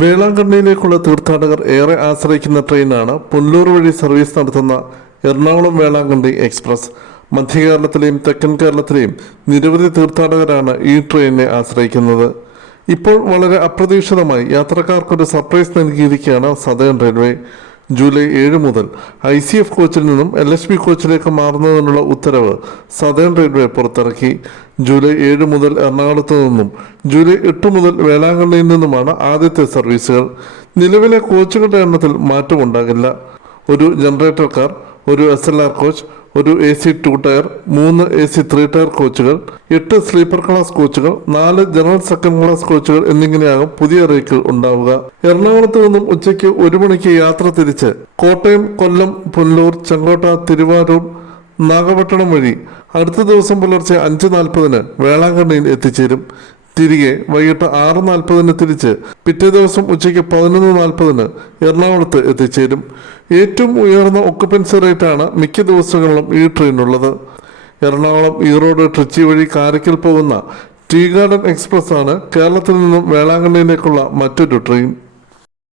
വേളാങ്കണ്ണിയിലേക്കുള്ള തീർത്ഥാടകർ ഏറെ ആശ്രയിക്കുന്ന ട്രെയിനാണ് പുല്ലൂർ വഴി സർവീസ് നടത്തുന്ന എറണാകുളം വേളാങ്കണ്ണി എക്സ്പ്രസ്. മധ്യ കേരളത്തിലെയും തെക്കൻ കേരളത്തിലെയും നിരവധി തീർത്ഥാടകരാണ് ഈ ട്രെയിനിനെ ആശ്രയിക്കുന്നത്. ഇപ്പോൾ വളരെ അപ്രതീക്ഷിതമായി യാത്രക്കാർക്കൊരു സർപ്രൈസ് നൽകിയിരിക്കുകയാണ് സദേൺ റെയിൽവേ. ജൂലൈ ഏഴ് മുതൽ ഐ സി എഫ് കോച്ചിൽ നിന്നും എൽ എസ് ബി കോച്ചിലേക്ക് മാറുന്നതിനുള്ള ഉത്തരവ് സദേൺ റെയിൽവേ പുറത്തിറക്കി. ജൂലൈ ഏഴ് മുതൽ എറണാകുളത്ത് നിന്നും ജൂലൈ എട്ട് മുതൽ വേളാങ്കണ്ണിയിൽ നിന്നുമാണ് ആദ്യത്തെ സർവീസുകൾ. നിലവിലെ കോച്ചുകളുടെ എണ്ണത്തിൽ മാറ്റമുണ്ടാകില്ല. ഒരു ജനറേറ്റർ കാർ ഒരു എസ് എൽ ആർ കോച്ച് ഒരു എ സി ടു ടയർ മൂന്ന് എ സി ത്രീ ടയർ കോച്ചുകൾ എട്ട് സ്ലീപ്പർ ക്ലാസ് കോച്ചുകൾ നാല് ജനറൽ സെക്കൻഡ് ക്ലാസ് കോച്ചുകൾ എന്നിങ്ങനെയാകും പുതിയ റേക്കിൽ ഉണ്ടാവുക. എറണാകുളത്ത് നിന്നും ഉച്ചയ്ക്ക് ഒരു മണിക്ക് യാത്ര തിരിച്ച് കോട്ടയം കൊല്ലം പുല്ലൂർ ചെങ്കോട്ട തിരുവാരൂർ നാഗപട്ടണം വഴി അടുത്ത ദിവസം പുലർച്ചെ അഞ്ച് നാൽപ്പതിന് വേളാങ്കണ്ണിയിൽ എത്തിച്ചേരും. തിരികെ വൈകിട്ട് ആറ് നാൽപ്പതിന് തിരിച്ച് പിറ്റേ ദിവസം ഉച്ചയ്ക്ക് പതിനൊന്ന് നാൽപ്പതിന് എറണാകുളത്ത് എത്തിച്ചേരും. ഏറ്റവും ഉയർന്ന ഒക്കുപ്പൻസി റേറ്റാണ് മിക്ക ദിവസങ്ങളിലും ഈ ട്രെയിനുള്ളത് എറണാകുളം ഈറോഡ് ട്രിച്ചി വഴി കാരയ്ക്കൽ പോകുന്ന ടീ ഗാർഡൻ എക്സ്പ്രസ് ആണ് കേരളത്തിൽ നിന്നും വേളാങ്കണ്ണിയിലേക്കുള്ള മറ്റൊരു ട്രെയിൻ.